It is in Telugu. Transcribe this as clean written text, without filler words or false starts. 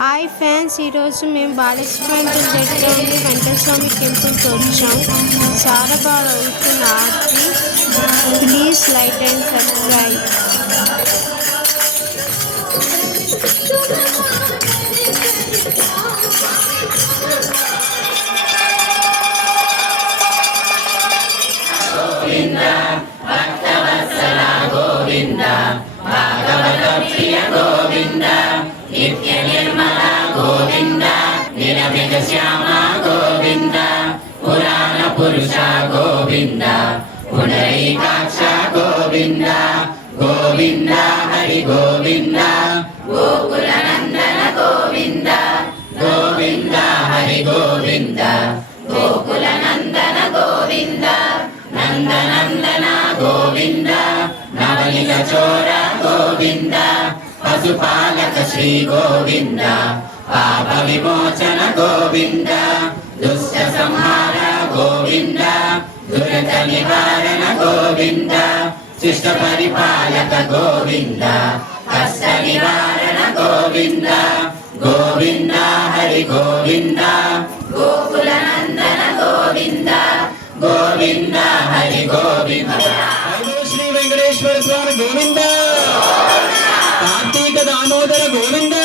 హాయ్ ఫ్యాన్స్, ఈరోజు మేము బాలకృష్ణ దగ్గర ఉండి వెంకటస్వామి టెంపుల్కి వచ్చాం. చాలా బాగా అవుతుంది Aarti. Please like and subscribe. Govinda భక్తవత్సల గోవింద భాగవత ప్రియ గోవింద నిత్య నిర్మల గోవింద నిరవిధ శ్యామ గోవింద పురాణ పురుష గోవింద పుండరీకాక్ష గోవింద గోవింద హరి గోవింద గోకుల నందన గోవింద గోవింద హరి గోవింద గోకుల నందన గోవింద నందనందన గోవింద నవనిత చోర గోవింద పశుపాలక శ్రీ గోవింద పాప విమోచన గోవింద దుష్ట సంహార గోవింద దురిత నివారణ గోవింద శిష్ట పరిపాలక గోవింద కష్ట నివారణ గోవింద గోవింద హరి గోవింద గోకుల నందన గోవింద గోవింద హరి గోవింద శ్రీ వెంకటేశ్వర స్వామి గోవింద కార్తీక దామోదర గోవింద